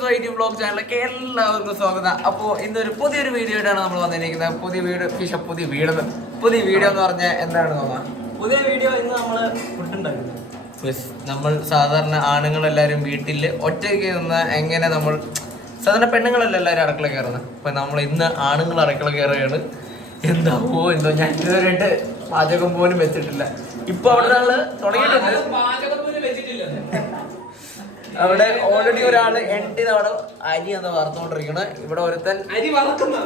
Society vlog ചാനലിലേക്ക് എല്ലാവർക്കും സ്വാഗതം. അപ്പോൾ ഇന്നൊരു പുതിയൊരു വീഡിയോ ആയിട്ടാണ് നമ്മൾ വന്നിരിക്കുന്നത്. പുതിയ വീഡിയോ എന്ന് പറഞ്ഞാൽ എന്താണ് തോന്നാ? പുതിയ വീഡിയോ ഇന്ന് നമ്മള് ഫുഡ് ഉണ്ടാക്കുന്നത്. നമ്മൾ സാധാരണ ആണുങ്ങളെല്ലാവരും വീട്ടിൽ ഒറ്റയ്ക്ക് നിന്ന് എങ്ങനെ നമ്മൾ സാധാരണ പെണ്ണുങ്ങളല്ല എല്ലാവരും അടുക്കള കയറുന്നത്. അപ്പം നമ്മൾ ഇന്ന് ആണുങ്ങൾ അടുക്കള കയറുകയാണ്. എന്താവോ എന്തോ ഞാൻ ഇതുവരെയായിട്ട് പാചകം പോലും വെച്ചിട്ടില്ല. ഇപ്പൊ അവിടെ ആള് തുടങ്ങിയിട്ടുണ്ട്. അവിടെ ഓൾറെഡി ഒരാള് എണ്ണി അവിടെ അരി എന്ന് വറുത്തോണ്ടിരിക്കണ. ഇവിടെ ഒരുത്തൻ അരി വറക്കുന്ന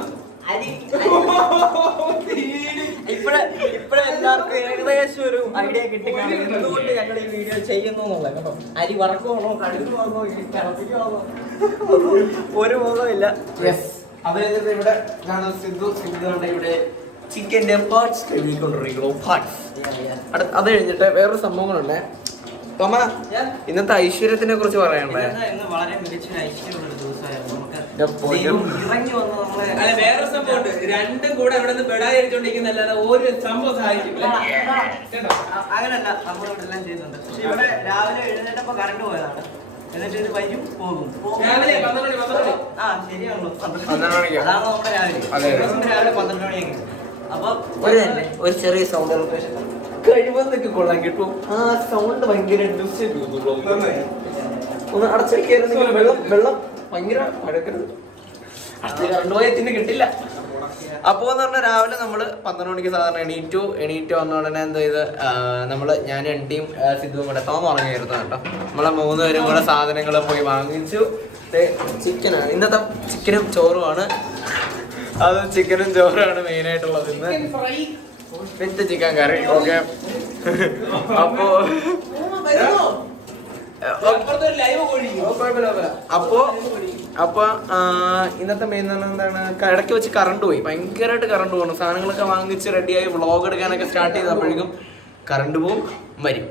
ഇപ്പഴെല്ലാവർക്കും ഏകദേശം ഒരു ഐഡിയ കിട്ടിക്കാണ് എന്തുകൊണ്ട് ഞങ്ങൾ ഈ വീഡിയോ ചെയ്യുന്നു എന്നുള്ളത് കേട്ടോ. അരി വറക്കുവാണോ കഴുകുവാണോ തിളപ്പിക്കുവാണോ ഒരു ബോധമില്ല. അത് കഴിഞ്ഞിട്ട് ഇവിടെ സിദ്ധുണ്ട് ഇവിടെ ചിക്കൻ്റെ പാർട്സ് കഴുകിക്കൊണ്ടിരിക്കുന്നു. അത് കഴിഞ്ഞിട്ട് വേറൊരു സംഭവങ്ങളുണ്ട്. തോമ, ഇന്നത്തെ ഐശ്വര്യത്തിനെ കുറിച്ച് പറയണ്ടേ? വളരെ മികച്ച ഐശ്വര്യമുള്ള ഒരു ദിവസമായിരുന്നു. വേറെ സംഭവമുണ്ട്. രണ്ടും കൂടെ ഇവിടെ നിന്ന് ബെടായി അടിച്ചോണ്ടിരിക്കുന്നല്ലാതെ ഒരു സംഭവം സഹായിക്കില്ല. അങ്ങനല്ല, നമ്മളിവിടെ എല്ലാം ചെയ്യുന്നുണ്ട്. പക്ഷെ ഇവിടെ രാവിലെ എഴുന്നേറ്റപ്പോ കറണ്ട് പോയതാണ്. എന്നിട്ട് ഇത് വൈകും പോകും. രാവിലെ 12 മണി. ആ ശരിയാണല്ലോ, 12 മണിക്ക്. അതാണ് നമ്മുടെ രാവിലെ 12 മണിയൊക്കെ. അപ്പൊ ഒരു ചെറിയ സൗണ്ട് കഴിവെന്നൊക്കെ കൊള്ളാൻ കിട്ടും. ആ സൗണ്ട് ഭയങ്കര ഒന്ന് അടച്ചിരിക്കായിരുന്നെങ്കിൽ വെള്ളം ഭയങ്കര മഴക്കരുത്. കണ്ടുപോയത്തിന് കിട്ടില്ല. അപ്പോൾ എന്ന് പറഞ്ഞാൽ രാവിലെ നമ്മൾ 12 മണിക്ക് സാധാരണ എണീറ്റ് വന്ന ഉടനെ എന്താ ഇത് ഞാനും എൻ്റെയും സിദ്ധുവും കൂടെ തോമ ഉറങ്ങിയായിരുന്നു കേട്ടോ. നമ്മളെ 3 പേരും കൂടെ സാധനങ്ങൾ പോയി വാങ്ങിച്ചു. ചിക്കനാണ് ഇന്നത്തെ, ചിക്കനും ചോറുമാണ്. അത് ചിക്കനും ചോറാണ് മെയിനായിട്ടുള്ളത് ഇന്ന്. With chicken curry. ഓക്കെ, അപ്പോ ഇന്നത്തെ മെയിൻ എന്താണ്, ഇടയ്ക്ക് വെച്ച് കറണ്ട് പോയി. ഭയങ്കരമായിട്ട് കറണ്ട് പോകണം. സാധനങ്ങളൊക്കെ വാങ്ങിച്ച് റെഡിയായി വ്ളോഗ് എടുക്കാനൊക്കെ സ്റ്റാർട്ട് ചെയ്തപ്പോഴേക്കും കറണ്ട് പോവും, വരും,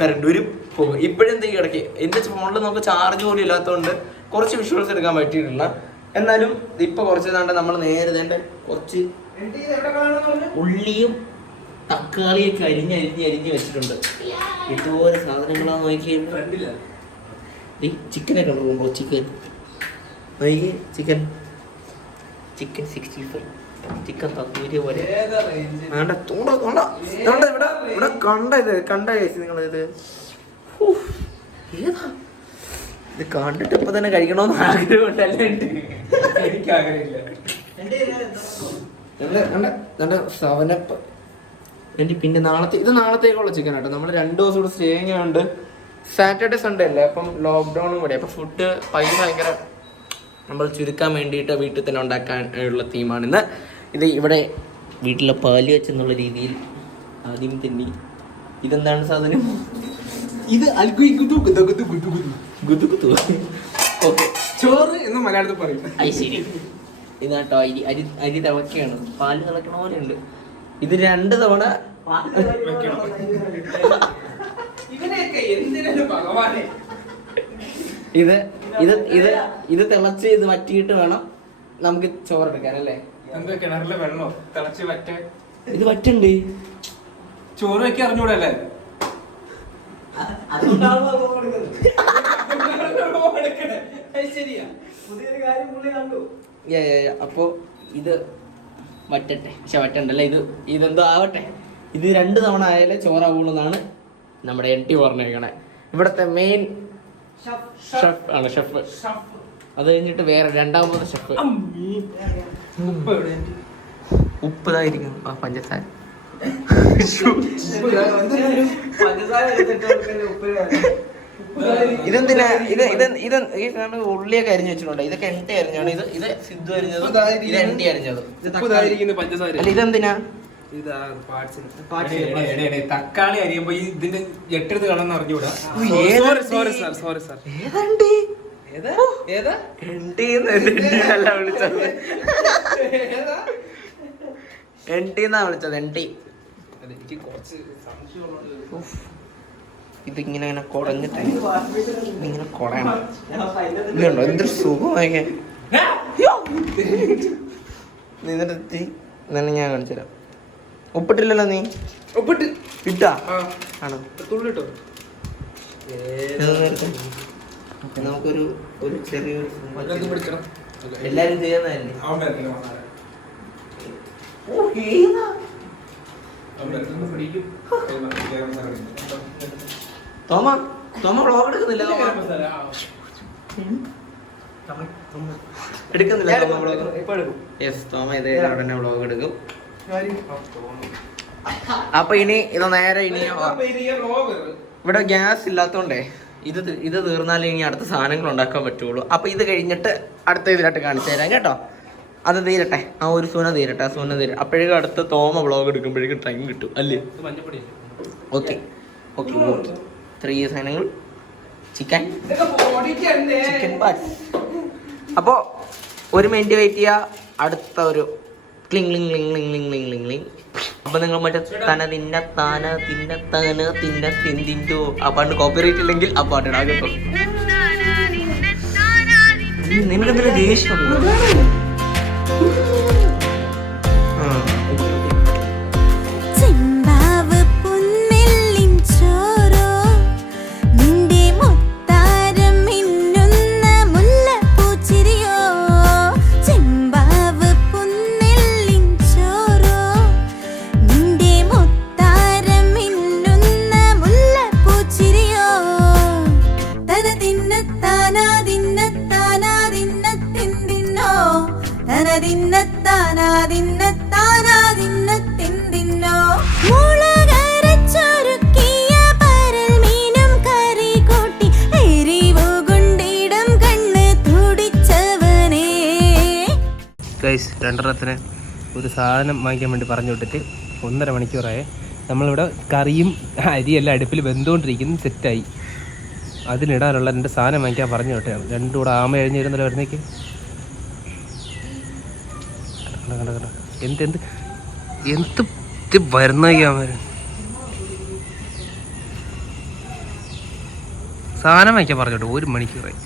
കറണ്ട് വരും, പോകും. ഇപ്പോഴെന്താ ഈ ഇടയ്ക്ക് എൻ്റെ ഫോണിൽ നമുക്ക് ചാർജ് പോലും ഇല്ലാത്തതുകൊണ്ട് കുറച്ച് വിഷ്വൽസ് എടുക്കാൻ പറ്റിയിട്ടില്ല. എന്നാലും ഇപ്പൊ കുറച്ച് നാണ്ട് നമ്മൾ നേരെ കുറച്ച് ഉള്ളിയും തക്കാളിയൊക്കെ അരിഞ്ഞ് വെച്ചിട്ടുണ്ട്. ഇതുപോലെ സാധനങ്ങളാന്ന് നോക്കിയാൽ ചിക്കനൊക്കെ ഉണ്ടോ? ചിക്കൻ 65, ചിക്കൻ തന്തൂരി പോലെ ഇവിടെ കണ്ട നിങ്ങളിത് ഏതാ ഇത്? കണ്ടിട്ട് ഇപ്പൊ തന്നെ കഴിക്കണമെന്ന് ആഗ്രഹമുണ്ടല്ലേ? എനിക്ക് ആഗ്രഹമില്ല. സെവനപ്പ്. പിന്നെ നാളത്തേക്കുള്ള ചിക്കൻ ആട്ടോ. നമ്മൾ 2 ദിവസം കൂടെ സ്റ്റേയിങ് ഉണ്ട്. സാറ്റർഡേ സൺഡേ അല്ലേ, അപ്പം ലോക്ക്ഡൗണും കൂടെ. അപ്പം ഫുഡ് ഭയങ്കര നമ്മൾ ചുരുക്കാൻ വേണ്ടിയിട്ട് വീട്ടിൽ തന്നെ ഉണ്ടാക്കാൻ ഉള്ള തീമാണിന്ന്. ഇത് ഇവിടെ വീട്ടിലെ പാല് വെച്ചെന്നുള്ള രീതിയിൽ ആദ്യം തന്നെ ഇതെന്താണ് സാധനം? ഇത് ഓക്കെ, ചോറ് എന്ന് മലയാളത്തിൽ പറയും. ശരി. ഇതാട്ടോ അരി തിളക്കുകയാണ്. പാല് തിളക്കണ പോലെ ഉണ്ട്. ഇത് 2 തവണ ഇത് തിളച്ച് ഇത് വറ്റിയിട്ട് വേണം നമുക്ക് ചോറെടുക്കാൻ അല്ലേ? എന്താ കിണറിലെ വെള്ളമോ തിളച്ച് വറ്റ? ഇത് വറ്റുണ്ട്. ചോറ് വെക്കാൻ അറിഞ്ഞൂടല്ലേ? അപ്പോ ഇത് വറ്റട്ടെ. വറ്റണ്ടല്ലേ, ഇതെന്തോ ആവട്ടെ. ഇത് 2 തവണ ആയാലേ ചോറാവുള്ളൂ എന്നാണ് നമ്മുടെ NT പറഞ്ഞേക്കണേ. ഇവിടത്തെ മെയിൻ ഷെഫ് ആണ്. ഷെഫ് അത് കഴിഞ്ഞിട്ട് വേറെ 2ാമത് ഷെഫ്. ഉപ്പ് ഇതായിരിക്കും. പഞ്ചസാര ഇതെന്തിനാ? ഇത് ഉള്ളിയൊക്കെ അരിഞ്ഞു വെച്ചിട്ടുണ്ട്. ഇതൊക്കെ എണ്ണ അരിഞ്ഞാണ്. ഇത് സിദ്ധു അരിഞ്ഞത്, ഇത് എണ്ണ അരിഞ്ഞത്. അല്ല, ഇതെന്തിനാ? തക്കാളി അരിയുമ്പോ ഇതിന്റെ എട്ടെടുത്ത് കളന്ന് അറിഞ്ഞൂടാ. വിളിച്ചത്. ഇതിങ്ങനെ കുടഞ്ഞിട്ട് ഇങ്ങനെ കുടയണം. ഇതുണ്ടോ എന്തൊരു സുഖമൊക്കെ. നിന്നെടുത്തി തന്നെ ഞാൻ കാണിച്ചുതരാം. ഉപ്പിട്ടില്ലല്ലോ നീ? ഉപ്പിട്ട് ഇട്ടാ? ആണോ? തുള്ളിട്ടോ? നമുക്കൊരു ചെറിയൊരു എല്ലാരും ചെയ്യുന്നതല്ലേ. തോമ വ്ളോഗ് എടുക്കുന്നില്ല. എടുക്കുന്നില്ല തോമ ഇത് ഉടനെ വ്ളോഗ് എടുക്കും. അപ്പൊ ഇനി ഇത് നേരെ ഇവിടെ ഗ്യാസ് ഇല്ലാത്തോണ്ടേ ഇത് തീർന്നാലേ ഇനി അടുത്ത സാധനങ്ങൾ ഉണ്ടാക്കാൻ പറ്റുള്ളൂ. അപ്പൊ ഇത് കഴിഞ്ഞിട്ട് അടുത്ത ഇതിലായിട്ട് കാണിച്ചു തരാം കേട്ടോ. അത് തീരട്ടെ, ആ ഒരു സൂന തീരട്ടെ, ആ സൂന തീരട്ടെ. അപ്പോഴേക്കും അടുത്ത തോമ വ്ളോഗ് എടുക്കുമ്പോഴേക്കും ടൈം കിട്ടും അല്ലേ? Okay okay. 3 സാധനങ്ങൾ ചിക്കൻ പാർട്സ്. അപ്പോൾ 1 മിനിറ്റ് വെയിറ്റ് ചെയ്യുക. അടുത്ത ഒരു cling link link link link link link link. അപ്പൊ നിങ്ങൾ മറ്റേ തന തിന്ന താന തിന്ന തന തിന്ന തിന്തിൻറ്റോ ആ പാട്ട് കോപ്പിറൈറ്റ് ഇല്ലെങ്കിൽ ആ പാട്ട് ഇടാൻ കേട്ടോ. നിനക്കെന്തെങ്കിലും ദേഷ്യം ഗൈസ്. 2.5 ഒരു സാധനം വാങ്ങിക്കാൻ വേണ്ടി പറഞ്ഞു വിട്ടിട്ട് 1.5 മണിക്കൂറായി. നമ്മളിവിടെ കറിയും അരിയെല്ലാം അടുപ്പിൽ വെന്തുകൊണ്ടിരിക്കുന്നു, സെറ്റായി. അതിനിടാനുള്ള 2 സാധനം വാങ്ങിക്കാൻ പറഞ്ഞു വിട്ടതാണ്. 2 കൂടെ ആമ എഴുന്നേരുന്നല്ലോ വരുന്നേക്ക്. എന്ത് വരുന്ന സാധനം വാങ്ങിക്കാൻ പറഞ്ഞോട്ടെ. 1 മണിക്കൂറായി.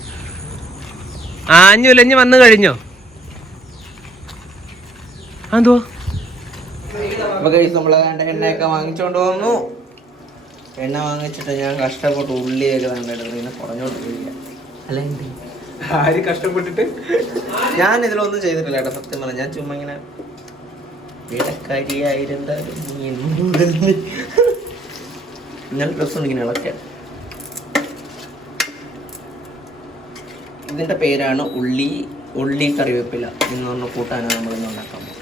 അഞ്ഞു വന്നു കഴിഞ്ഞോ? അതോ അപ്പൊ നമ്മള് എണ്ണയൊക്കെ വാങ്ങിച്ചോണ്ട് വന്നു. എണ്ണ വാങ്ങിച്ചിട്ട് ഞാൻ കഷ്ടപ്പെട്ട് ഉള്ളിയൊക്കെ കണ്ടെടുത്ത് ഇങ്ങനെ കുറഞ്ഞോണ്ടിരിക്കുക. അല്ലെങ്കിൽ ആര് കഷ്ടപ്പെട്ടിട്ട് ഞാൻ ഇതിലൊന്നും ചെയ്തിട്ടില്ല കേട്ടോ. സത്യം പറഞ്ഞ ഞാൻ ചുമ്മാ ഇങ്ങനെ വീടക്കാരിയായിരുന്നാലും ഇന്നലെ ഡ്രസ് ഇങ്ങനെ ഇളക്കാൻ. ഇതിന്റെ പേരാണ് ഉള്ളി കറിവേപ്പില എന്ന് പറഞ്ഞ കൂട്ടാനാണ് നമ്മളിന്ന് ഉണ്ടാക്കാൻ പോകുന്നത്.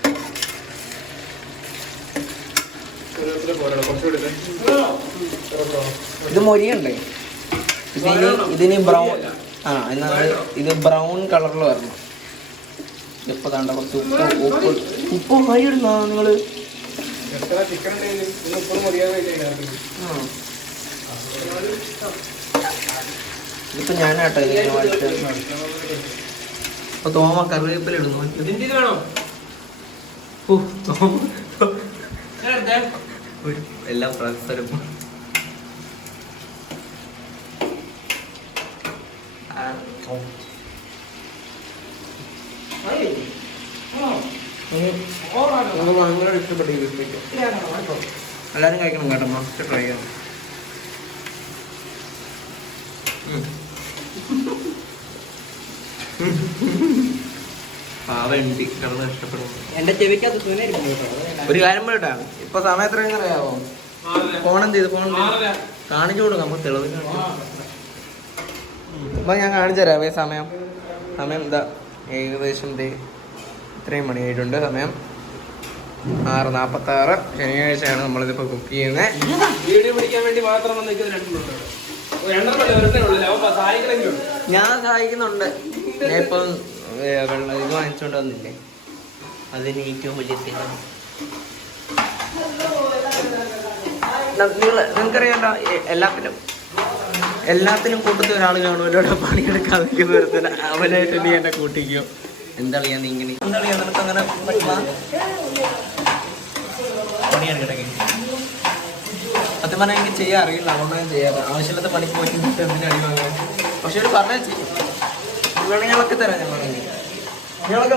ഇത് മൊരിയണ്ടേ? ഇതിന് ബ്രൗൺ എന്നാൽ ഇത് ബ്രൗൺ കളറിൽ വരണം. ഇപ്പൊ താണ്ട കുറച്ച് ഉപ്പ് ഇടുന്ന നിങ്ങള്. ഇതിപ്പോ ഞാനാട്ടോ ഇങ്ങനെ വായിച്ച. അപ്പൊ തോമ കറിവേപ്പില ഇടുന്നു. എല്ലാ പ്രൊഫസറും ഭയങ്കര ഇഷ്ടപ്പെട്ടു. എല്ലാരും കഴിക്കണം കേട്ടോ, മസ്റ്റ് ട്രൈ ചെയ്യണം. എന്റെ ചെവിക്കകത്ത് ഒരു കാര്യം പറയട്ടാ. ഇപ്പൊ സമയം എത്രയെന്ന് അറിയാവോ? ഫോൺ കാണിച്ചു കൊടുക്കാം. നമുക്ക് തെളിവ് അപ്പൊ ഞാൻ കാണിച്ചു തരാം. സമയം എന്താ ഏകദേശം ഇത്രയും മണിയായിട്ടുണ്ട്. സമയം 6:46. ശനിയാഴ്ചയാണ് നമ്മളിതിപ്പോ കുക്ക് ചെയ്യുന്നത്. വീഡിയോ പിടിക്കാൻ വേണ്ടി മാത്രം ഞാൻ സഹായിക്കുന്നുണ്ട്. ഞാൻ ഇപ്പം വെള്ളം ഇത് വാങ്ങിച്ചോണ്ട് വന്നില്ലേ, അതിന് ഏറ്റവും വലിയ നിങ്ങൾക്കറിയാണ്ട എല്ലാത്തിനും കൂട്ടത്തിൽ ഒരാൾ കാണുമല്ലോ പണിയെടുക്കാതെ നിർത്തുന്ന അവനായിട്ട് നീ എന്നെ കൂട്ടിക്കോ. എന്താ നീ ഇങ്ങനെ നിനക്ക് അങ്ങനെ പണിയെടുക്കട്ടെ. സത്യം പറഞ്ഞാൽ എനിക്ക് ചെയ്യാൻ അറിയില്ല, അതുകൊണ്ടാണ് ചെയ്യാറ്. ആവശ്യമില്ലാത്ത പണിക്ക് പോയിട്ട് എന്തിനും അടി വാങ്ങാൻ. പക്ഷെ ഒരു പറഞ്ഞാൽ ചെയ്യും. ഞങ്ങളൊക്കെ തരാം. ഞങ്ങളൊക്കെ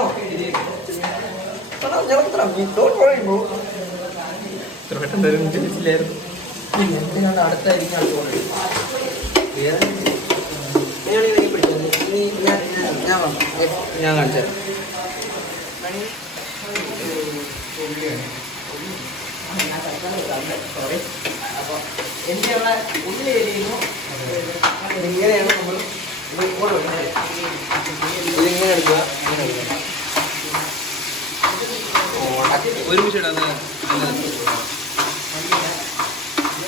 ഇത്ര പെട്ടെന്ന് തരും ചോദിച്ചില്ലായിരുന്നു. അടുത്തായിരിക്കും ഞാൻ കാണിച്ചു സോറി. അപ്പോൾ എൻ്റെ അവിടെ ഉള്ളിൽ എരിയുന്നു. ഇങ്ങനെയാണ് നമ്മൾ ഇതിങ്ങനെ എടുക്കുക, ഇങ്ങനെ എടുക്കുക.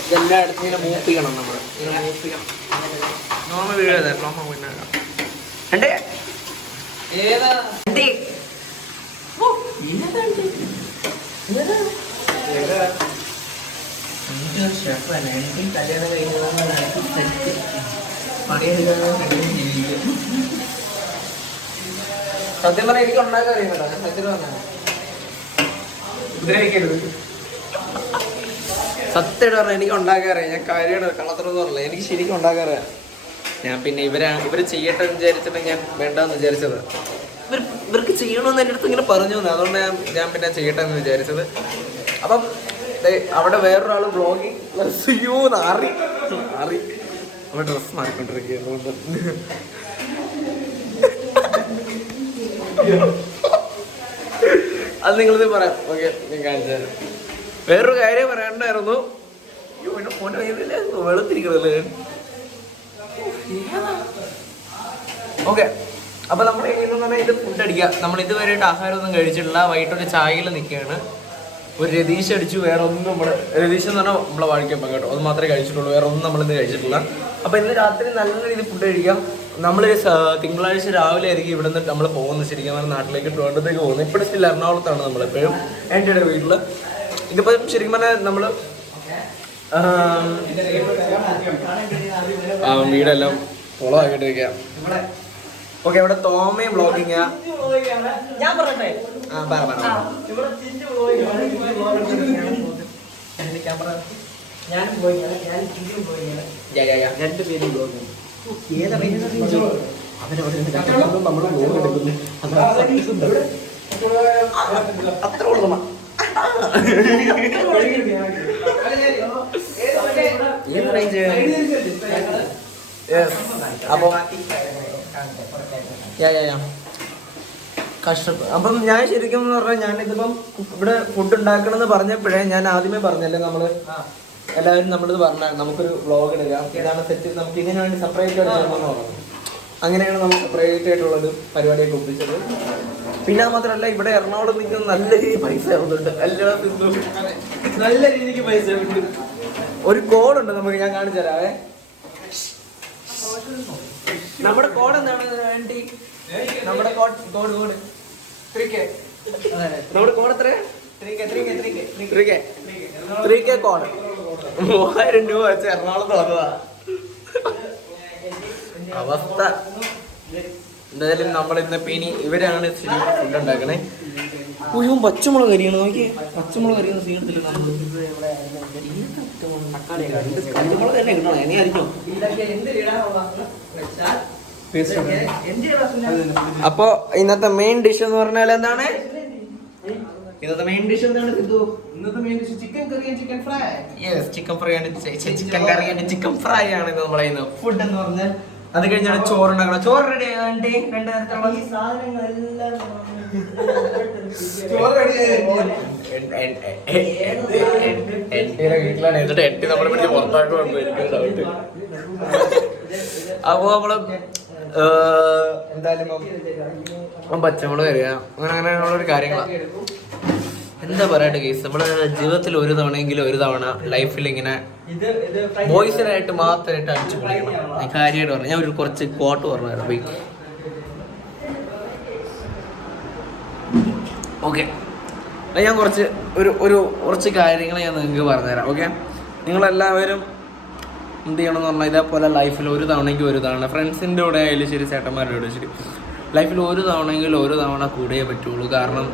ഇതെല്ലാം എടുത്ത് ഇങ്ങനെ മൂപ്പിക്കണം നമ്മൾ. ഇങ്ങനെ മൂപ്പിക്കണം. നോർമൽ വീഡിയോ അതെ, നോർമൽ പിന്നെ എൻ്റെ ഏതാ എൻ്റെ ഷെഫ് തന്നെ. എനിക്ക് കല്യാണം കഴിഞ്ഞതാണ് സെറ്റ് പണിയെടുക്കാൻ ജീവിക്കും. സത്യം പറഞ്ഞാൽ എനിക്ക് ഉണ്ടാക്കാൻ അറിയുന്നുണ്ടോ? ഞാൻ സത്യം പറഞ്ഞാൽ സത്യമായിട്ട് പറഞ്ഞാൽ എനിക്ക് ഉണ്ടാക്കാൻ അറിയാം. ഞാൻ കാര്യമാണ് കള്ളത്തറന്ന് പറഞ്ഞില്ല, എനിക്ക് ശരിക്കും ഉണ്ടാക്കാൻ അറിയാം. ഞാൻ പിന്നെ ഇവർ ചെയ്യട്ടെ എന്ന് വിചാരിച്ചിട്ട് ഞാൻ വേണ്ടെന്ന് വിചാരിച്ചത്. ഇവർക്ക് ചെയ്യണമെന്ന് എൻ്റെ അടുത്ത് ഇങ്ങനെ പറഞ്ഞു തന്നെ, അതുകൊണ്ട് ഞാൻ പിന്നെ ചെയ്യട്ടെ എന്ന് വിചാരിച്ചത്. അപ്പം അവിടെ വേറൊരാൾ വ്ളോഗിങ് ആറി അവിടെ ഡ്രസ് മാറിക്കൊണ്ടിരിക്കുകയാണ്. അത് നിങ്ങളിത് പറയാം. ഓക്കെ, ഞാൻ കാണിച്ചു തരാം. വേറൊരു കാര്യം പറയാണ്ടായിരുന്നു. വെളുത്തിരിക്കണല്ലേ. ഓക്കെ, അപ്പൊ നമ്മൾ എന്ന് പറഞ്ഞാൽ ഇത് ഫുഡ് അടിക്കുക. നമ്മൾ ഇതുവരെയായിട്ട് ആഹാരമൊന്നും കഴിച്ചിട്ടില്ല. വൈകിട്ടൊരു ചായയിൽ നിൽക്കുകയാണ്. ഒരു രതീഷ് അടിച്ചു. വേറെ ഒന്നും നമ്മൾ രതീഷ് എന്ന് പറഞ്ഞാൽ നമ്മളെ വാഴിക്കപ്പം കേട്ടോ, അത് മാത്രമേ കഴിച്ചിട്ടുള്ളൂ. വേറെ ഒന്നും നമ്മളിന്ന് കഴിച്ചിട്ടില്ല. അപ്പോൾ ഇന്ന് രാത്രി നല്ല രീതിയിൽ ഫുഡ് കഴിക്കാം. നമ്മൾ തിങ്കളാഴ്ച രാവിലെ ആയിരിക്കും ഇവിടെ നിന്ന് നമ്മൾ പോകുന്നത്. ശരിക്കും പറഞ്ഞാൽ നാട്ടിലേക്ക് ട്രിവാൻഡ്രത്തേക്ക് പോകുന്നത്. ഇപ്പോഴും സ്റ്റിൽ എറണാകുളത്താണ് നമ്മളെപ്പോഴും എൻ്റെ വീട്ടിൽ. ഇതിപ്പോൾ ശരിക്കും പറഞ്ഞാൽ നമ്മൾ വീടെല്ലാം ഫോളോ ആക്കിയിട്ടിരിക്കുക. ഓക്കെ, ഇവിടെ തോമയും ബ്ലോഗിങ്. ഞാൻ പറയട്ടെ? ആ പറ. അത്ര ഉള്ളൂ. അപ്പൊ അപ്പം ഞാൻ ശരിക്കും എന്ന് പറഞ്ഞാൽ ഞാനിതിപ്പം ഇവിടെ ഫുഡ് ഉണ്ടാക്കണം എന്ന് പറഞ്ഞപ്പോഴേ ഞാൻ ആദ്യമേ പറഞ്ഞല്ലേ, നമ്മള് എല്ലാവരും നമ്മളിത് പറഞ്ഞ നമുക്കൊരു വ്ളോഗ് എടുക്കാം, ഇതാണ് സെറ്റ്, നമുക്ക് ഇതിനു വേണ്ടി സെപ്പറേറ്റ് ആയിട്ട് ചെയ്യണമെന്ന് പറഞ്ഞു. അങ്ങനെയാണ് നമ്മൾ സെപ്പറേറ്റ് ആയിട്ടുള്ളത് പരിപാടിയൊക്കെ ഒപ്പിച്ചത്. പിന്നെ അത് മാത്രമല്ല, ഇവിടെ എറണാകുളം നിൽക്കുന്ന നല്ല രീതിയിൽ പൈസ ആവുന്നുണ്ട്. നല്ല രീതിക്ക് പൈസ ഉണ്ട്. ഒരു കോഡുണ്ട് നമുക്ക്, ഞാൻ കാണിച്ചു തരാവേ. നമ്മുടെ കോഡ് എന്താണ് ആന്റി? നമ്മുടെ കോഡ് 3K. നമ്മുടെ കോഡ് എത്ര? 3K code. 3000 രൂപ വെച്ച് എറണാകുളത്ത് വന്നതാ അവസ്ഥ. എന്തായാലും നമ്മളിന്ന് ഇനി ഇവരാണ് ഫുഡ് ഉണ്ടാക്കണേ. ഓ, പച്ചമുളക് കരിയാണ് നോക്കിയേ. പച്ചമുളക് കരിയുന്ന സീനത്തിൽ പച്ചമുളക് തന്നെ കിട്ടണോ? ഇനി ആയിരിക്കും. അപ്പൊ ഇന്നത്തെ മെയിൻ ഡിഷ് എന്ന് പറഞ്ഞാൽ എന്താണ്? ഇന്നത്തെ മെയിൻ ഡിഷ് എന്താണ് സിദ്ധു? ഇന്നത്തെ main dish chicken curry and chicken fry. Yes, chicken fry ആണ്. Chicken curry and chicken fry ആണ് ഇന്ന് നമ്മളെ ഇന്ന് ഫുഡ് എന്ന് പറഞ്ഞാൽ. അത് കഴിഞ്ഞാണ് ചോറ് ഉണ്ടാക്കണം. ചോറ് റെഡി ആകണ്ടേ? 2 നേരത്തുള്ള ഈ സാധനങ്ങളെല്ലാം എന്റെ വീട്ടിലാണ്. എന്നിട്ട് എട്ടി നമ്മളെ പിടിച്ച് പുറത്തായിട്ട് വന്നിരിക്കും. അപ്പൊ നമ്മള് എന്തായാലും പച്ചമുളക് വരിക, അങ്ങനെയുള്ളൊരു കാര്യങ്ങളാണ്. എന്താ പറയട്ടെ കേസ്, നമ്മുടെ ജീവിതത്തിൽ ഒരു തവണ ലൈഫിൽ ഇങ്ങനെ ബോയ്സിനായിട്ട് മാത്രമായിട്ട് അടിച്ചു പൊളിക്കണം. ഞാൻ കാര്യമായിട്ട് പറഞ്ഞു. ഞാൻ കുറച്ച് കോട്ട് പറഞ്ഞായിരുന്നു. ഓക്കെ, ഞാൻ കുറച്ച് കാര്യങ്ങൾ ഞാൻ നിങ്ങൾക്ക് പറഞ്ഞുതരാം. ഓക്കെ, നിങ്ങളെല്ലാവരും എന്ത് ചെയ്യണമെന്ന് പറഞ്ഞാൽ, ഇതേപോലെ ലൈഫിൽ ഒരു തവണ ഫ്രണ്ട്സിൻ്റെ കൂടെ ആയാലും ശരി, ചേട്ടന്മാരുടെ കൂടെ ശരി, ലൈഫിൽ ഒരു തവണ കൂടിയേ പറ്റുള്ളൂ. കാരണം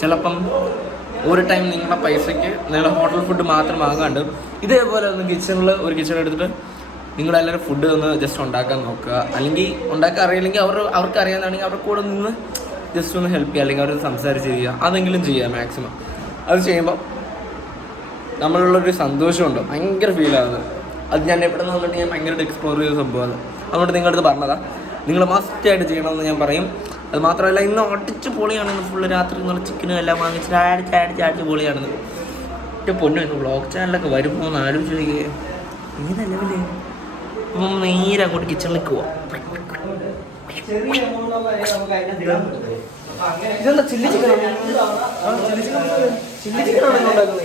ചിലപ്പം ഒരു ടൈം നിങ്ങളുടെ പൈസയ്ക്ക് നിങ്ങളുടെ ഹോട്ടൽ ഫുഡ് മാത്രം വാങ്ങാണ്ട് ഇതേപോലെ ഒന്ന് ഒരു കിച്ചൺ എടുത്തിട്ട് നിങ്ങളെല്ലാവരും ഫുഡ് ഒന്ന് ജസ്റ്റ് ഉണ്ടാക്കാൻ നോക്കുക. അല്ലെങ്കിൽ ഉണ്ടാക്കാൻ അറിയില്ലെങ്കിൽ അവർക്ക് അറിയാമെന്നാണെങ്കിൽ അവരുടെ കൂടെ നിന്ന് ജസ്റ്റ് ഒന്ന് ഹെൽപ്പ് ചെയ്യുക, അല്ലെങ്കിൽ അവർ സംസാരിച്ച് ചെയ്യുക. അതെങ്കിലും ചെയ്യുക മാക്സിമം. അത് ചെയ്യുമ്പോൾ നമ്മളുള്ളൊരു സന്തോഷമുണ്ട്, ഭയങ്കര ഫീലാകുന്നത്. അത് ഞാൻ എവിടെ നിന്ന് വന്നിട്ട് ഞാൻ ഭയങ്കരമായിട്ട് എക്സ്പ്ലോർ ചെയ്ത സംഭവമാണ്. അതുകൊണ്ട് നിങ്ങളടുത്ത് പറഞ്ഞതാ, നിങ്ങൾ മസ്റ്റായിട്ട് ചെയ്യണമെന്ന് ഞാൻ പറയും. അത് മാത്രമല്ല ഇന്ന് അടിച്ച് പൊളിയാണെന്ന്, ഫുള്ള് രാത്രി നിങ്ങൾ ചിക്കനും എല്ലാം വാങ്ങിച്ച് അടിച്ച് പൊളിയാണെന്ന്. എൻ്റെ പൊന്നു ഇന്ന് വ്ളോഗ് ചാനലൊക്കെ വരുമ്പോൾ ഒന്ന് ആലോചിച്ച് നോക്കിയേ, ഇങ്ങനല്ലേ അപ്പം നേരെ അങ്ങോട്ട് കിച്ചണിലേക്ക് പോവാം. ചെറിയ എമൗണ്ട് നമുക്ക് അതിനെ തീരാൻ പറ്റും. ഇതെന്താ ചില്ലി ചിക്കൻ? ചില്ലി ചിക്കനാണ് ഉണ്ടാക്കുന്നത്.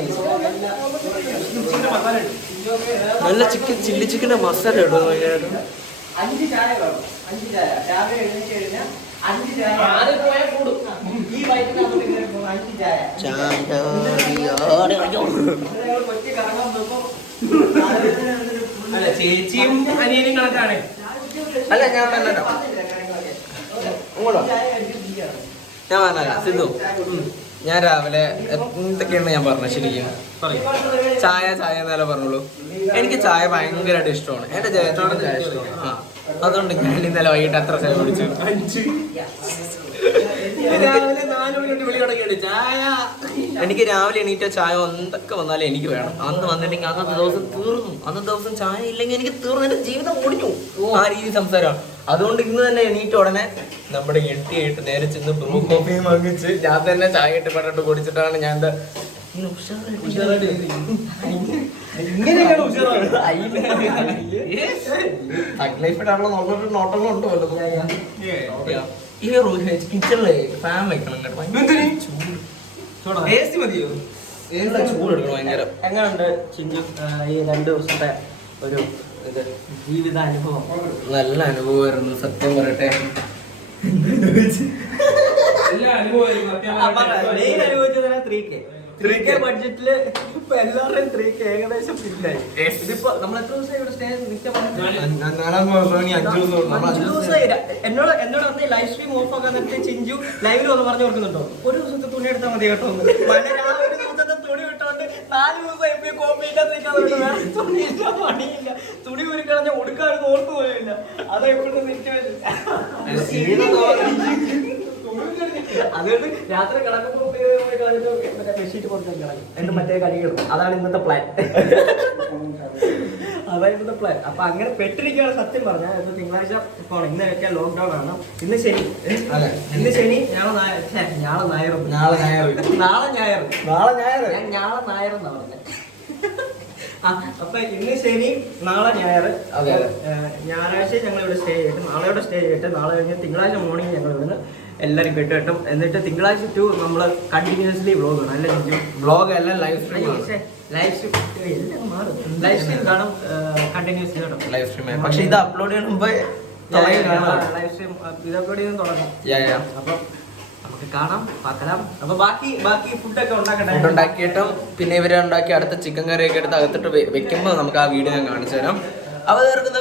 നല്ല ചില്ലി ചിക്കൻ്റെ മസാല ഇടും ഭയങ്കരമായിട്ട്. 5 ചായ വേണം, 5 ചായ രാവിലെ എഴുന്നേറ്റ് കഴിഞ്ഞാൽ 5 ചായ ആദ്യം പോയാൽ കൂടും. ഈ വൈകിട്ട് 5 ചായ കൊച്ചി കറങ്ങാൻ പോകുമ്പോൾ അല്ല ചേച്ചിയും അനിയനും കണക്കാണ്. അല്ല ഞാൻ പറഞ്ഞല്ലോ, ഞാൻ പറഞ്ഞല്ല സിദ്ധു, ഞാൻ രാവിലെ എന്തൊക്കെയാണ് ഞാൻ പറഞ്ഞത് ശരിക്കും ചായ എന്നല്ല പറഞ്ഞോളൂ. എനിക്ക് ചായ ഭയങ്കരമായിട്ട് ഇഷ്ടമാണ്. എൻ്റെ ചേട്ടനോട് ചായ ഇഷ്ടമാണ്. അതുകൊണ്ട് ഞാൻ ഇന്നലെ വൈകിട്ട് അത്ര ചായ കുടിച്ചു. എനിക്ക് രാവിലെ എണീറ്റ ചായ എന്തൊക്കെ വന്നാലും എനിക്ക് വേണം. അന്ന് വന്നിട്ടുണ്ടെങ്കിൽ അന്നത്തെ ദിവസം തീർന്നു. അന്നത്തെ ദിവസം ചായ ഇല്ലെങ്കിൽ എനിക്ക് തീർന്നു, എൻ്റെ ജീവിതം ഓടിഞ്ഞു. ആ രീതി സംസാരമാണ്. അതുകൊണ്ട് ഇന്ന് തന്നെ എണീറ്റ ഉടനെ നമ്മുടെ എട്ടിയായിട്ട് നേരെ ചെന്ന് ബ്രൂ കോഫിയും വാങ്ങിച്ച് ഞാൻ തന്നെ ചായ ഇട്ട് പെട്ടിട്ട് കുടിച്ചിട്ടാണ് ഞാൻ എന്താ നോട്ടങ്ങളുണ്ടോ ഈ കിച്ചണിലെ ഫാൻ വെക്കണം കേട്ടോ. ചൂടെടുക്കണം ഭയങ്കര. എങ്ങനെയുണ്ട് ചിഞ്ചു ഈ 2 ദിവസത്തെ ഒരു ഇത് ജീവിതാനുഭവം? നല്ല അനുഭവമായിരുന്നു സത്യം പറയട്ടെ. മെയിൻ അനുഭവിച്ചതിനാ 3K ബഡ്ജറ്റില് ഇപ്പൊ എല്ലാവരുടെയും 3K ഏകദേശം ഫില്ലായി. ഇതിപ്പോ നമ്മൾ എത്ര ദിവസം ഇവിടെ സ്റ്റേ എന്നോട് വന്ന് ലൈവ് സ്ട്രീം ഓഫ് ആക്കാൻ നേരത്തെ ചിഞ്ചു ലൈവിൽ വന്ന് പറഞ്ഞു കൊടുക്കുന്നുണ്ടോ, ഒരു ദിവസത്തെ തുണി എടുത്താൽ മതി കേട്ടോ. ഒരു ദിവസത്തെ തുണി വിട്ടോണ്ട് 4 ദിവസം കോപ്പി ഇല്ലാത്ത തുണിയില്ല, പണിയില്ല, തുണി ഉരുക്കളഞ്ഞ ഒടുക്കാനും ഓർത്തു പോയില്ല. അതെപ്പോഴും അതുകൊണ്ട് രാത്രി കിടക്കുമ്പോൾ ബെഡ്ഷീറ്റ് പുറത്തേക്ക് കളയും, എന്നിട്ട് മറ്റേ കളികളും. അതാണ് ഇന്നത്തെ പ്ലാൻ. അതാണ് ഇന്നത്തെ പ്ലാൻ. അപ്പൊ അങ്ങനെ പെട്ടിരിക്കുകയാണ് സത്യം പറഞ്ഞാൽ. ഇന്ന് തിങ്കളാഴ്ച പോണം. ഇന്നൊക്കെ ലോക്ക്ഡൌൺ ആണ്. ഇന്ന് ശനി, നാളെ ഞായർ എന്നാ പറഞ്ഞത്. അപ്പൊ ഇന്ന് ശനി, നാളെ ഞായർ. ഞായറാഴ്ച ഞങ്ങൾ ഇവിടെ സ്റ്റേ ചെയ്തിട്ട് നാളെ സ്റ്റേ ചെയ്തിട്ട് നാളെ കഴിഞ്ഞ് തിങ്കളാഴ്ച മോർണിംഗ് ഞങ്ങൾ ഇവിടുന്ന് എല്ലാവരും കെട്ടും. എന്നിട്ട് തിങ്കളാഴ്ച ടു നമ്മൾ കണ്ടിന്യൂസ്ലി വ്ളോഗ് ആണ്. അല്ല വ്ളോഗ് അല്ല ലൈവ് സ്ട്രീം എല്ലാം മാറും. ലൈവ് സ്ട്രീം കാണും കണ്ടിന്യൂസ്ലി കേട്ടോ. Live stream. പക്ഷെ ഇത് അപ്ലോഡ് ചെയ്യുമ്പോൾ ലൈവ് സ്ട്രീം ഇത് അപ്ലോഡ് ചെയ്ത് തുടങ്ങാം. അപ്പൊ നമുക്ക് കാണാം, പാക്കലാം. അപ്പൊ ബാക്കി ഫുഡൊക്കെ ഉണ്ടാക്കിയിട്ടും പിന്നെ ഇവരെ ഉണ്ടാക്കി അടുത്ത ചിക്കൻ കറിയൊക്കെ എടുത്ത് അകത്തിട്ട് വെക്കുമ്പോൾ നമുക്ക് ആ വീഡിയോ ഞാൻ കാണിച്ചു തരാം. അവ തീർക്കുന്ന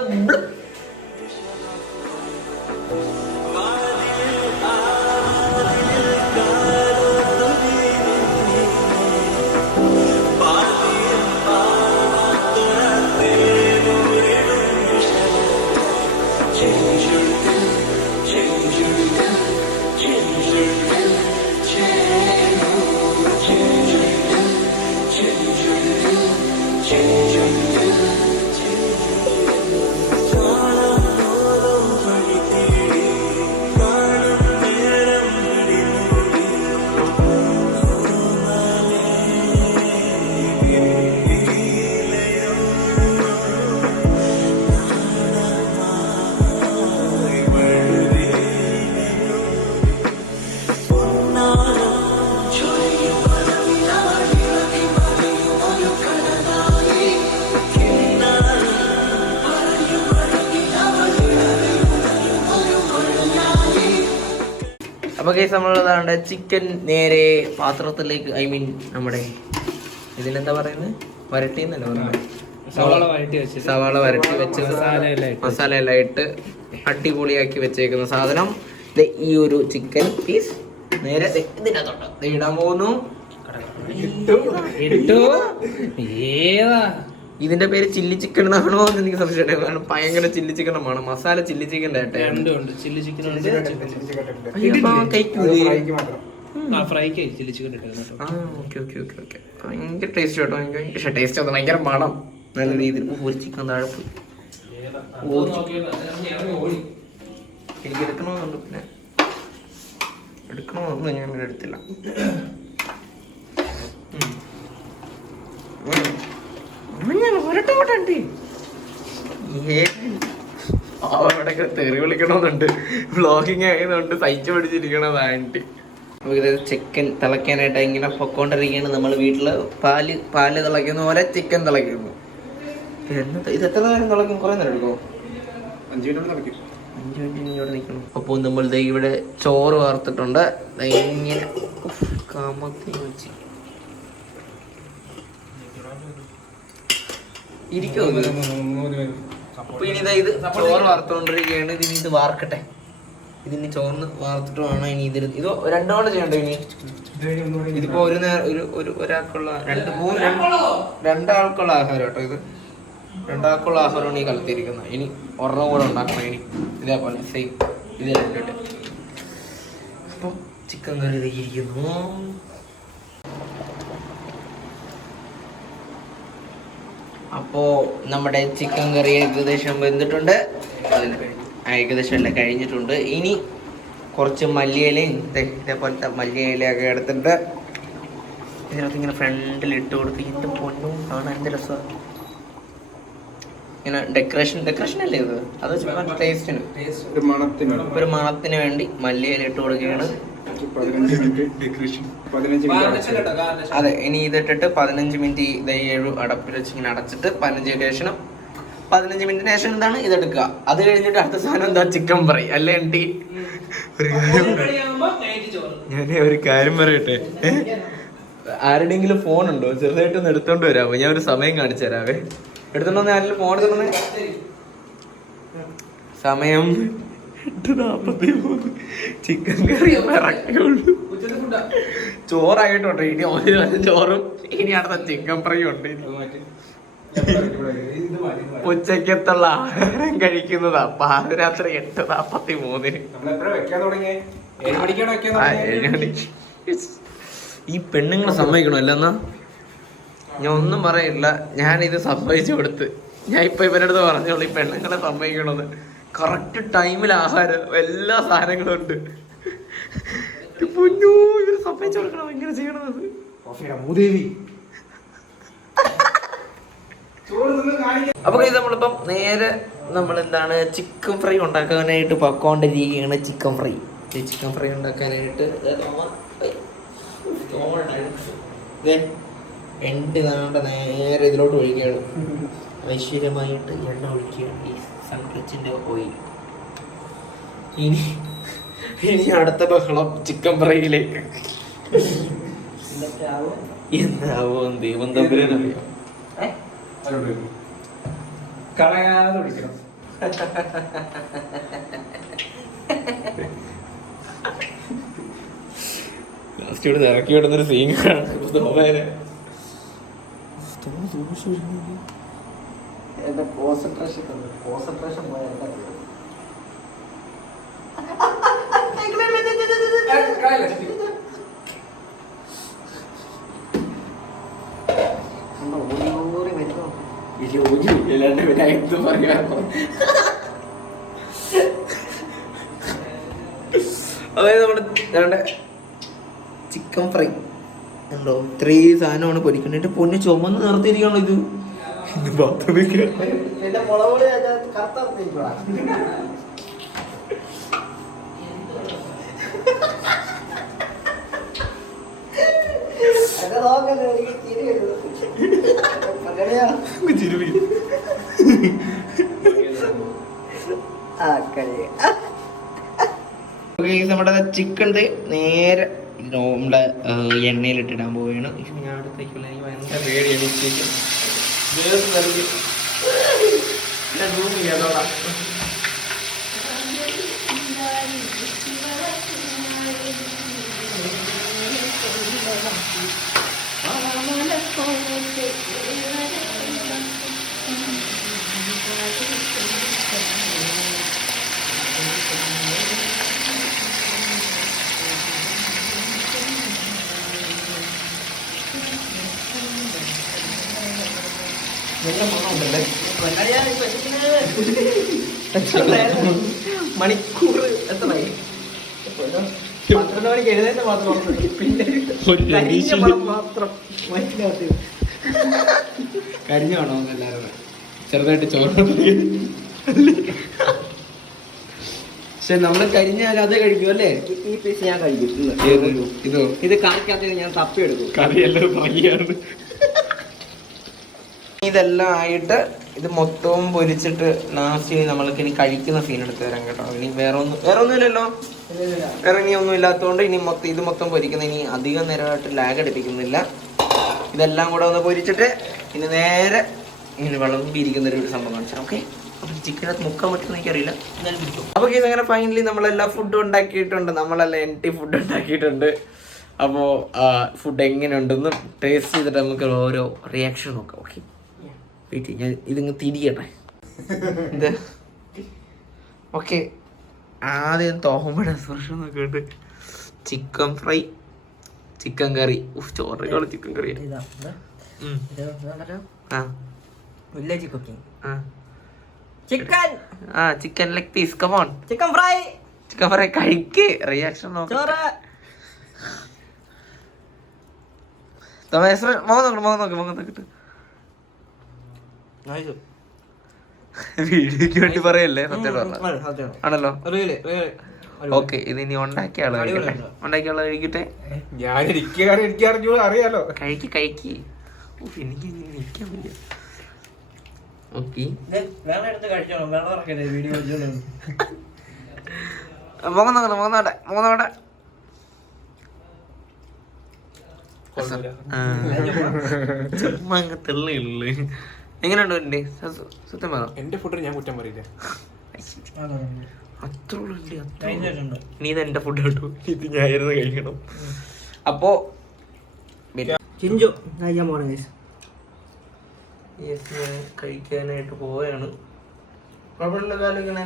അപ്പൊ കേസ് നമ്മളുടെ ചിക്കൻ നേരെ പാത്രത്തിലേക്ക്, ഐ മീൻ നമ്മുടെ ഇതിലെന്താ പറയുന്നത്, വരട്ടി എന്നല്ലേ പറയുന്നത്, സവാള വരട്ടി വെച്ച് മസാല എല്ലാം ഇട്ട് അടിപൊളിയാക്കി വെച്ചേക്കുന്ന സാധനം. ഈ ഒരു ചിക്കൻ പീസ് നേരെ ഇതിനകത്തോട്ട് ഇടാൻ പോകുന്നു. ഇതിന്റെ പേര് ചില്ലി ചിക്കൻ എന്നാണോ എന്ന് എനിക്ക് സംശയം. കാരണം ഭയങ്കര ചില്ലി ചിക്കൻ ആണ്, മസാല ചില്ലി ചിക്കൻ്റെ ഭയങ്കര ടേസ്റ്റ് കേട്ടോ. ടേസ്റ്റ് ഭയങ്കര മണം, നല്ല രീതിയിൽ ഒരു ചിക്കൻ താഴെ പോയി. എനിക്ക് എടുക്കണമെന്നുണ്ട്, പിന്നെ എടുക്കണമെന്ന് ഞാൻ എടുത്തില്ല. അവിടെയൊക്കെ തെറി വിളിക്കണമെന്നുണ്ട്, വ്ളോഗിങ് ആയതുകൊണ്ട് സഹിച്ചു പിടിച്ചിരിക്കണതായിട്ട്. ഇത് ചിക്കൻ തിളയ്ക്കാനായിട്ട് ഇങ്ങനെ പൊക്കോണ്ടിരിക്കുകയാണ്. നമ്മൾ വീട്ടിൽ പാല് തിളയ്ക്കുന്ന പോലെ ചിക്കൻ തിളയ്ക്കുന്നു. എന്നിട്ട് ഇത് എത്ര നേരം തിളയ്ക്കും? കുറേ നേരം എടുക്കുമോ? 5 മിനിറ്റ് ഇവിടെ നിൽക്കണം. അപ്പോൾ നമ്മൾ ഇവിടെ ചോറ് വാർത്തിട്ടുണ്ട്. ഇങ്ങനെ കാമത്തി വെച്ച് ഇരിക്കും. അപ്പൊ ഇനി ഇത് ചോറ് വാർത്തുകൊണ്ടിരിക്കുകയാണ്. ഇതിന് ഇത് വാർക്കട്ടെ. ഇതിന് ചോറിന് വാർത്തിട്ട് വേണം ഇനി ഇത് 2 തവണ ചെയ്യണ്ടോ ഇനി? ഇതിപ്പോ ഒരാൾക്കുള്ള 2 ആൾക്കുള്ള ആഹാരം കേട്ടോ. ഇത് 2 ആൾക്കുള്ള ആഹാരമാണ് ഈ കലത്തിരിക്കുന്നത്. ഇനി ഒരെണ്ണം കൂടെ ഉണ്ടാക്കണം. ഇനി ഇതേപോലെ സെയിം ഇത് രണ്ടിട്ട്. അപ്പൊ ചിക്കൻ കറി ഇരിക്കുന്നു. അപ്പോ നമ്മുടെ ചിക്കൻ കറി ഏകദേശം വെന്തിട്ടുണ്ട്. ഏകദേശം എല്ലാം കഴിഞ്ഞിട്ടുണ്ട്. ഇനി കുറച്ച് മല്ലിയിലയും ഇതേപോലത്തെ മല്ലിയിലയൊക്കെ എടുത്തിട്ട് ഇതിനകത്ത് ഇങ്ങനെ ഫ്രണ്ടിൽ ഇട്ട് കൊടുത്ത് ഇതിൻ്റെ പൊന്നും കാണാൻ എന്ത് രസമാണ്. ഇങ്ങനെ ഡെക്കറേഷൻ അല്ലേ ഇത്? അത് ടേസ്റ്റിന് ഒരു മണത്തിന് വേണ്ടി മല്ലിയില ഇട്ട് കൊടുക്കുകയാണ്. അതെ, ഇനി ഇതിട്ടിട്ട് 15 മിനിറ്റ് അടപ്പിൽ വെച്ച് ഇങ്ങനെ അടച്ചിട്ട് 15 മിനിറ്റിന് ശേഷം എന്താണ് ഇതെടുക്കുക. അത് കഴിഞ്ഞിട്ട് അടുത്ത സാധനം എന്താ? ചിക്കൻ ഫ്രൈ അല്ലേ ആൻറ്റി? ഞാൻ ഒരു കാര്യം പറയട്ടെ, ആരുടെങ്കിലും ഫോൺ ഉണ്ടോ? ചെറുതായിട്ടൊന്ന് എടുത്തോണ്ട് വരാമോ? ഞാൻ ഒരു സമയം കാണിച്ചു തരാവേ. എടുത്തോണ്ട് ആരെങ്കിലും ഫോൺ എടുത്തോണ്ട്. സമയം 8:43. ചിക്കൻ കറി ഇറക്കിയുള്ളൂ. ചോറായിട്ടുണ്ട്. ഇനി ഒരു ചോറും ഇനി അടുത്ത ചിക്കൻ ഫ്രൈയും ഉണ്ട്. ഉച്ചക്കത്തുള്ള ആഹാരം കഴിക്കുന്നതാ പാതിരാത്രി 8:43. ഈ പെണ്ണുങ്ങളെ സമ്മതിക്കണോ? അല്ലെന്നാ ഞാൻ ഒന്നും പറയില്ല. ഞാനിത് സമ്മതിച്ചു കൊടുത്ത് ഞാൻ ഇപ്പൊ ഇവരുടെ അടുത്ത് പറഞ്ഞോളൂ ഈ പെണ്ണുങ്ങളെ സമ്മതിക്കണമെന്ന്. കറക്റ്റ് ടൈമിൽ ആഹാരം എല്ലാ സാധനങ്ങളും ഉണ്ട്. പൊന്നോ, ഇവര് സമ്മതിച്ചു കൊടുക്കണം. എങ്ങനെ ചെയ്യണത്? അപ്പൊ നമ്മളിപ്പം നേരെ നമ്മളെന്താണ് ചിക്കൻ ഫ്രൈ ഉണ്ടാക്കാനായിട്ട് പൊക്കോണ്ടിരിക്കുകയാണ്. ചിക്കൻ ഫ്രൈ ഉണ്ടാക്കാനായിട്ട് നേരെ ഇതിലോട്ട് ഒഴിക്കുകയാണ്. ഐശ്വര്യമായിട്ട് എണ്ണ ഒഴിക്കുകയാണ്. ഈ സൺഫ്ലക്സിന്റെ ഓയിൽ. ഇനി അടുത്ത ബഹളം ചിക്കൻ ഫ്രൈയിലേക്ക്. എന്താവോ ദൈവം തമ്പുരാനറിയാം. കളയാതെ വിളിക്കണം. ലാസ്റ്റ് ഇവിടെ ഇറക്കി വിടുന്നൊരു സീൻ കാണാൻ കോൺസെൻട്രേഷൻ അതായത് നമ്മുടെ ചിക്കൻ ഫ്രൈ ഉണ്ടോ? ഇത്രയും സാധനമാണ് പൊരിക്കേണ്ടത്. പൊന്ന് ചുമന്ന് നിർത്തിയിരിക്കണോ ഇത്? നമ്മുടെ ചിക്കൻ നേരെ നമ്മുടെ എണ്ണയിലിട്ടിടാൻ പോവുകയാണ്. ഞാൻ അടുത്തേക്കുള്ള എനിക്ക് ഭയങ്കര പേടിയാണ്. മണിക്കൂർ എത്രയായി? 12 മണിക്ക് എഴുന്നേറ്റ് മാത്രം പിന്നെ കരിഞ്ഞ പണം മാത്രം മനസ്സിലാക്കി. കരിഞ്ഞു വേണോ എല്ലാവരും ചെറുതായിട്ട് ചോറ്. പക്ഷെ നമ്മള് കരിഞ്ഞാൽ അതേ കഴിക്കും അല്ലേ? ഈ പീസ് ഞാൻ കഴിക്കും. ഇതോ? ഇത് കാണിക്കാത്ത ഞാൻ തപ്പിയെടുക്കും. കറിയെല്ലാം ഭംഗിയാണ്. ഇതെല്ലാം ആയിട്ട് ഇത് മൊത്തവും പൊരിച്ചിട്ട് ലാസ്റ്റ് നമ്മൾക്ക് ഇനി കഴിക്കുന്ന സീൻ എടുത്ത് തരാം കേട്ടോ. ഇനി വേറെ ഒന്നുമില്ലല്ലോ, വേറെ ഇനി ഒന്നും ഇല്ലാത്തതുകൊണ്ട് ഇനി ഇത് മൊത്തം പൊരിക്കുന്ന ഇനി അധികം നേരമായിട്ട് ലാഗ് അടുപ്പിക്കുന്നില്ല. ഇതെല്ലാം കൂടെ ഒന്ന് പൊരിച്ചിട്ട് ഇനി നേരെ ഇങ്ങനെ വിളമ്പിയിരിക്കുന്ന ഒരു സംഭവം കാണിച്ചാൽ ഓക്കെ. അപ്പം ചിക്കനകത്ത് മുക്കാൻ പറ്റുമെന്ന് എനിക്കറിയില്ല. അപ്പോൾ കേസ് അങ്ങനെ ഫൈനലി നമ്മളെല്ലാ ഫുഡും ഉണ്ടാക്കിയിട്ടുണ്ട്. നമ്മളെല്ലാം എൻറ്റി ഫുഡ് ഉണ്ടാക്കിയിട്ടുണ്ട്. അപ്പോൾ ഫുഡ് എങ്ങനെയുണ്ടെന്ന് ടേസ്റ്റ് ചെയ്തിട്ട് നമുക്ക് ഓരോ റിയാക്ഷൻ നോക്കാം. ഓക്കെ, വെയിറ്റ് ഞാൻ ഇതിങ്ങ് തിരിയട്ടെ. ഇത് ഓക്കെ. ആദ്യം തോമയുടെ സ്പർശം നോക്കിയിട്ട് ചിക്കൻ ഫ്രൈ, ചിക്കൻ കറി. ചോറിനോട് chicken curry. Village cooking. Chicken leg piece. Come on, chicken fry. Chicken fry കഴിക്ക്. റിയാക്ഷൻ നോക്കാം. വീഡിയോക്ക് വേണ്ടി പറയല്ലേ, സത്യം ആണല്ലോ. ഓക്കെ, ഇത് ഇനി ഉണ്ടാക്കിയ ആള് കഴിക്കട്ടെ. അറിയാലോ. കഴിക്ക് കഴിക്ക്. എനിക്ക് നിൽക്കാൻ വയ്യ. ഓക്കെ, മൂന്നോടെ ചുമ്മാ അങ്ങ് തെള്ളിയുള്ളു. എങ്ങനെയുണ്ട് എന്റെ സത്യം പറ? എന്റെ ഫുഡ് ഞാൻ കുറ്റം പറയില്ല. നീ ഇത് എന്റെ ഫുഡ് കേട്ടു, ഇത് ഞാനായിരുന്നു കഴിക്കണം. അപ്പോ ചിഞ്ചു കഴിക്കാൻ പോണേ. ഞാൻ കഴിക്കാനായിട്ട് പോവുകയാണ്. കുഴപ്പമില്ല, കാലിക്കണേ.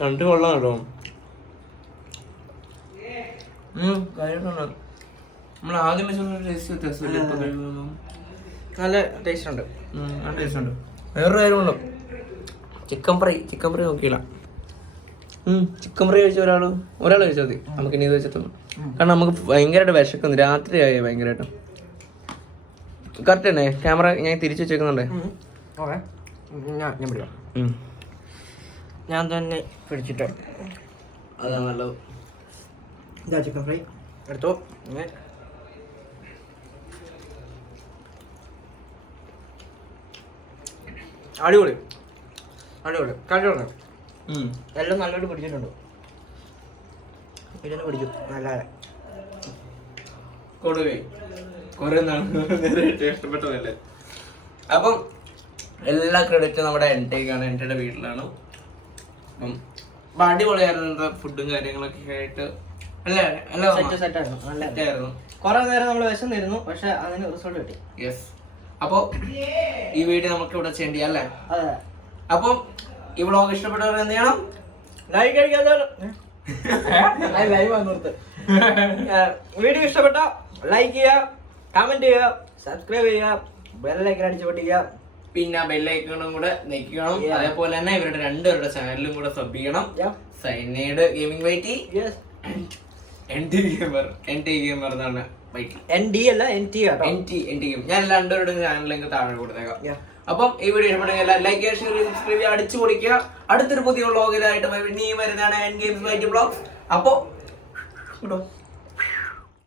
കണ്ടു കൊള്ളാം കേട്ടോ. കാര്യമായിട്ടുണ്ട്. നമ്മൾ ആദ്യം ടേസ്റ്റ് വ്യത്യാസമില്ല. നല്ല ടേസ്റ്റ് ഉണ്ട്. നല്ല ടേസ്റ്റ് ഉണ്ട്. വേറൊരു കാര്യമുണ്ടോ, ചിക്കൻ ഫ്രൈ നോക്കിയില്ല. ചിക്കൻ ഫ്രൈ കഴിച്ച ഒരാൾ കഴിച്ചാൽ മതി. നമുക്ക് ഇനി ഇത് വെച്ചിട്ടൊന്നും, കാരണം നമുക്ക് ഭയങ്കരമായിട്ട് വിശക്കുന്നു. രാത്രിയായി ഭയങ്കരമായിട്ട്. കറക്റ്റ് തന്നെ. ക്യാമറ ഞാൻ തിരിച്ചു വെച്ചേക്കുന്നുണ്ടേ. ഞാൻ തന്നെ പിടിച്ചിട്ട് അതാണ് നല്ലത്. ഇതാ ചിക്കൻ ഫ്രൈ എടുത്തോ. അടിപൊളി അടിപൊളി കഴിവുണ്ട്. എല്ലാം നല്ലോണം പിടിച്ചിട്ടുണ്ട്. ഇതിനെ പിടിക്കും നല്ല കൊടുകൈ കുറെ നാളായിട്ട് ഇഷ്ടപ്പെട്ടതല്ലേ. അപ്പം എല്ലാ ക്രെഡിറ്റും നമ്മുടെ എൻറ്റേക്കാണ്, എൻറ്റയുടെ വീട്ടിലാണ്. അപ്പം അടിപൊളിയായിരുന്നു ഫുഡും കാര്യങ്ങളൊക്കെ ആയിട്ട്. അല്ലേ? സെറ്റായിരുന്നു. നല്ല സെറ്റായിരുന്നു. കുറെ നേരം നമ്മൾ വിശന്നിരുന്നു, പക്ഷെ അതിന് റിസൾട്ട് കിട്ടി. യെസ്. അപ്പോൾ ഈ വീഡിയോ നമുക്ക് ഇവിടെ ചെയ്യേണ്ടി അല്ലേ? അതെ. അപ്പം ഈ വ്ളോഗ് ഇഷ്ടപ്പെട്ടവർ എന്ത് ചെയ്യണം? ലൈക്ക് കഴിക്കാതെ ലൈവ് വന്നിട്ട് വീഡിയോ ഇഷ്ടപ്പെട്ട ലൈക്ക് ചെയ്യുക, കമന്റ് ചെയ്യുക, സബ്സ്ക്രൈബ് ചെയ്യുക, ബെല്ലൈക്കൺ അടിച്ച് പൊട്ടിക്കുക. പിന്നെ ബെല്ലൈക്കണും കൂടെ ഞെക്കണം. അതേപോലെ തന്നെ ഇവരുടെ രണ്ടുപേരുടെ ചാനലും കൂടെ സബ് ചെയ്യണം. സൈനേഡ് ഗെയിമിംഗ് വൈറ്റി, എൻടി ഗെയിമർ എന്നാണ് വൈറ്റി. ND അല്ല NT കേട്ടോ. NT game. ഞാൻ രണ്ടുപേരുടെ ചാനലിലേക്ക് താഴെ കൊടുത്തേക്കാം. അപ്പം ഈ വീഡിയോ ഇഷ്ടപ്പെട്ടെങ്കിൽ ലൈക്ക് ചെയ്യുക, ഷെയർ ചെയ്യുക, സബ്സ്ക്രൈബ് ചെയ്യുക, അടിച്ചു പൊളിക്കുക. അടുത്തൊരു പുതിയ വ്ളോഗിലായിട്ട് ഇനിയും വരുന്നതാണ് എൻ ഗെയിംസ് വൈറ്റി വ്ളോഗ്സ്. അപ്പോൾ